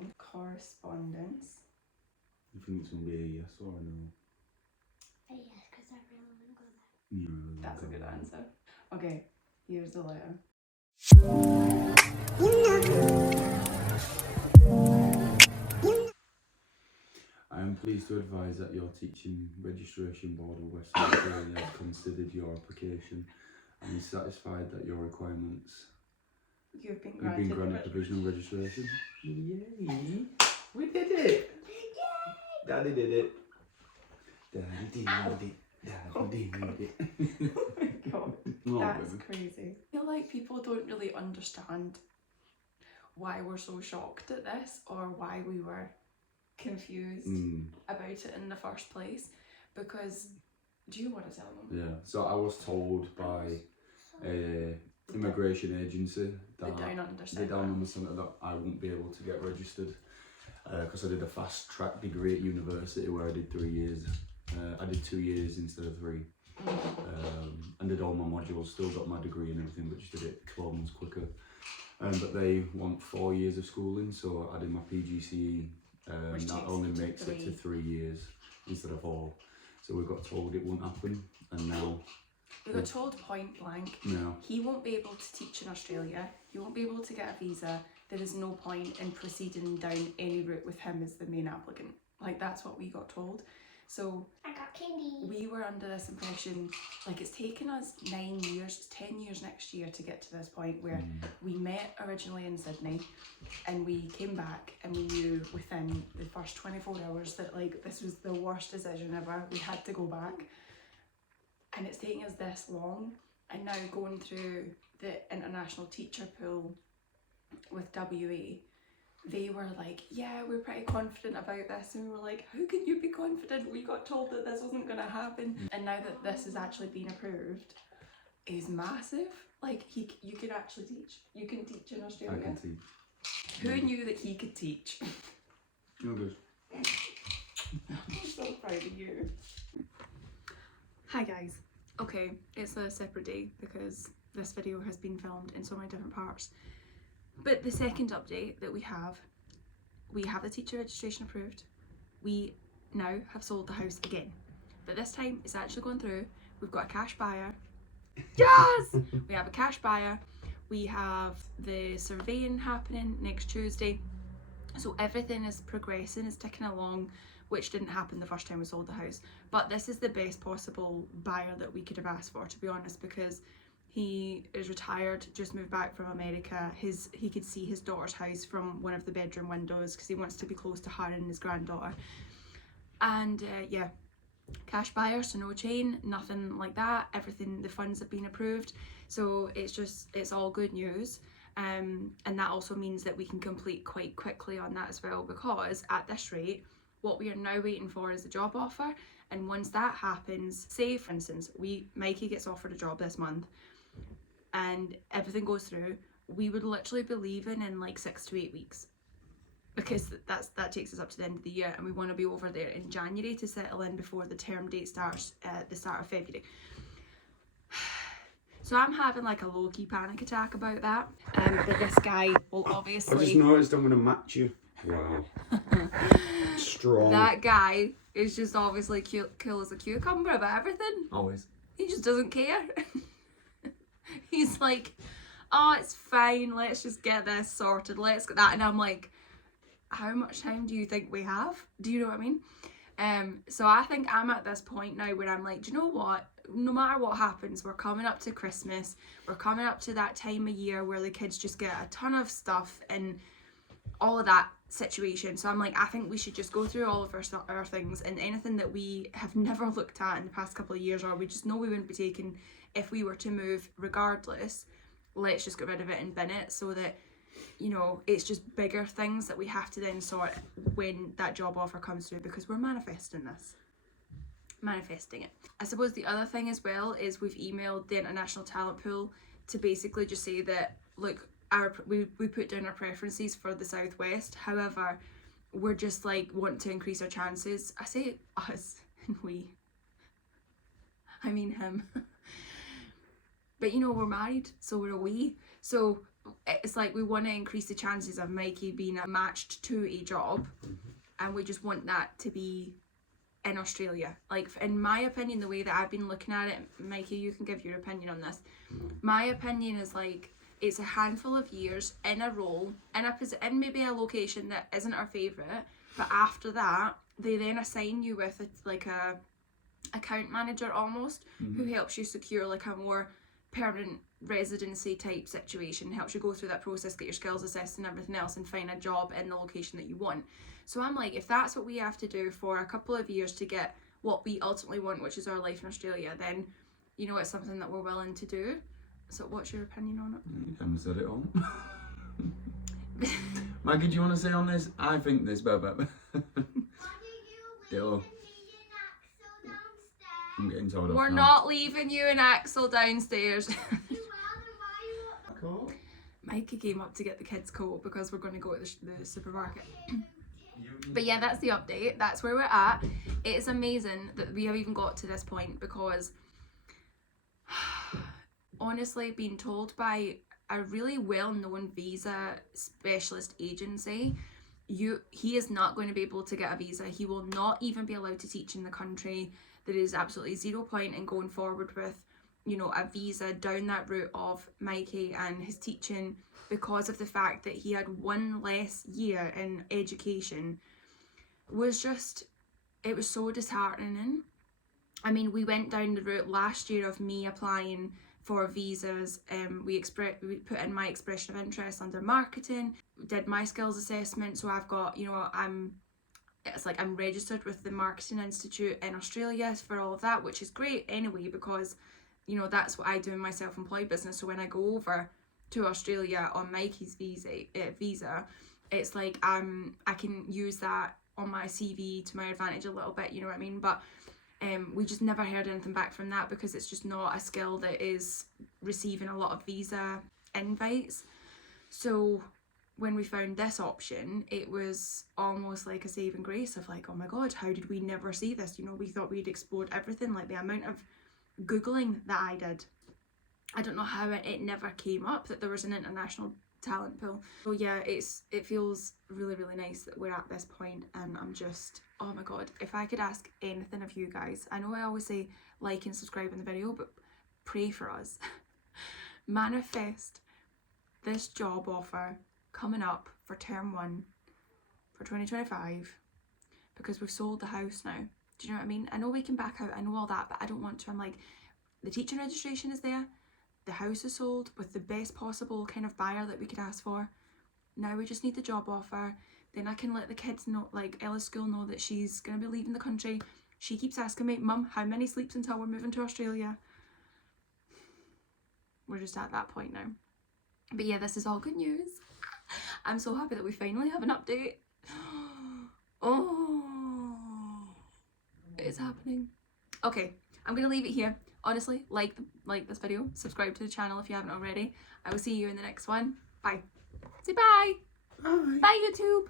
in correspondence. You think it's going to be a yes or a no? A yes, because I really want to go there. That's a good answer. Okay, here's the letter. I am pleased to advise that your Teaching Registration Board of Western Australia has considered your application and is satisfied that your requirements. You've been You've granted, been granted provisional registration. Yay! We did it! Yay! Daddy did it. Daddy did it. Daddy did it. Oh my god, that's crazy. I feel like people don't really understand why we're so shocked at this or why we were confused about it in the first place, because do you want to tell them? Yeah, so I was told by a immigration agency that the Down Under Centre that I won't be able to get registered because I did a fast track degree at university where I did 3 years. I did 2 years instead of 3 and did all my modules, still got my degree and everything, but just did it 12 months quicker. But they want 4 years of schooling, so I did my PGCE. That only makes it to 3 years instead of 4. So we got told it won't happen, and now we got told point blank, no. He won't be able to teach in Australia, he won't be able to get a visa, there is no point in proceeding down any route with him as the main applicant. Like, that's what we got told. So I got candy. We were under this impression, like, it's taken us 9 years, 10 years next year to get to this point where we met originally in Sydney and we came back and we knew within the first 24 hours that, like, this was the worst decision ever. We had to go back. And it's taking us this long, and now going through the international teacher pool with WA, they were like, yeah, we're pretty confident about this, and we were like, how can you be confident? We got told that this wasn't going to happen. And now that this has actually been approved, is massive. Like, you can actually teach. You can teach in Australia. I can teach. Who knew that he could teach? You're good. I'm so proud of you. Hi guys. Okay, it's a separate day because this video has been filmed in so many different parts. But the second update that we have the teacher registration approved. We now have sold the house again. But this time it's actually going through. We've got a cash buyer. Yes! We have a cash buyer. We have the surveying happening next Tuesday. So everything is progressing, is ticking along, which didn't happen the first time we sold the house. But this is the best possible buyer that we could have asked for, to be honest, because he is retired, just moved back from America. He could see his daughter's house from one of the bedroom windows because he wants to be close to her and his granddaughter. And yeah, cash buyer, so no chain, nothing like that. Everything, the funds have been approved. So it's all good news. And that also means that we can complete quite quickly on that as well, because at this rate, what we are now waiting for is the job offer. And once that happens, say for instance, Mikey gets offered a job this month and everything goes through, we would literally be leaving in like 6 to 8 weeks, because that takes us up to the end of the year, and we want to be over there in January to settle in before the term date starts at the start of February. So I'm having like a low-key panic attack about that. But this guy will obviously... I just noticed I'm going to match you. Wow. Strong. That guy is just obviously cool as a cucumber about everything. Always. He just doesn't care. He's like, oh, it's fine, let's just get this sorted, let's get that. And I'm like, how much time do you think we have? Do you know what I mean? So I think I'm at this point now where I'm like, do you know what? No matter what happens, we're coming up to Christmas. We're coming up to that time of year where the kids just get a ton of stuff and all of that situation. So I'm like, I think we should just go through all of our things, and anything that we have never looked at in the past couple of years, or we just know we wouldn't be taking if we were to move regardless, let's just get rid of it and bin it, so that, you know, it's just bigger things that we have to then sort when that job offer comes through, because we're manifesting it. I suppose the other thing as well is we've emailed the international talent pool to basically just say that, look, we put down our preferences for the Southwest, however, we're just like want to increase our chances. I say us and we, I mean him. But you know, we're married, so we're a we. So it's like we want to increase the chances of Mikey being matched to a job, and we just want that to be in Australia. Like, in my opinion, the way that I've been looking at it, Mikey, you can give your opinion on this. My opinion is like, it's a handful of years in a role, in maybe a location that isn't our favourite, but after that, they then assign you with a account manager almost, who helps you secure like a more permanent residency type situation, helps you go through that process, get your skills assessed and everything else, and find a job in the location that you want. So I'm like, if that's what we have to do for a couple of years to get what we ultimately want, which is our life in Australia, then, you know, it's something that we're willing to do. So what's your opinion on it? You kind of said it all. Maggie, do you want to say on this? I think this, Baba. Dillo. I'm getting told off We're now. not leaving you and Axel downstairs. Cool. Mikey came up to get the kids' coat because we're going to go to the supermarket. But yeah, that's the update. That's where we're at. It's amazing that we have even got to this point, because honestly, being told by a really well-known visa specialist agency, he is not going to be able to get a visa. He will not even be allowed to teach in the country. There is absolutely zero point in going forward with, you know, a visa down that route of Mikey and his teaching, because of the fact that he had one less year in education. It was so disheartening. I mean, we went down the route last year of me applying for visas. We put in my expression of interest under marketing, did my skills assessment, so I've got, you know, I'm registered with the Marketing Institute in Australia for all of that, which is great anyway, because, you know, that's what I do in my self-employed business. So when I go over to Australia on Mikey's visa, it's like I can use that on my CV to my advantage a little bit, you know what I mean? But we just never heard anything back from that, because it's just not a skill that is receiving a lot of visa invites. So when we found this option, it was almost like a saving grace of like, oh my god, how did we never see this? You know, we thought we'd explored everything. Like, the amount of Googling that I did, I don't know how it never came up that there was an international talent pool. So yeah, it feels really, really nice that we're at this point, and I'm just, oh my god, if I could ask anything of you guys, I know I always say like and subscribe in the video, but pray for us. Manifest this job offer coming up for term 1 for 2025, because we've sold the house now. Do you know what I mean? I know we can back out, I know all that, but I don't want to. I'm like, the teaching registration is there, the house is sold with the best possible kind of buyer that we could ask for. Now we just need the job offer. Then I can let the kids know, like Ella's school, know that she's going to be leaving the country. She keeps asking me, Mum, how many sleeps until we're moving to Australia? We're just at that point now. But yeah, this is all good news. I'm so happy that we finally have an update. Oh, it's happening. Okay, I'm going to leave it here. Honestly, like this video, subscribe to the channel if you haven't already. I will see you in the next one. Bye. Say bye. Bye. Bye, YouTube.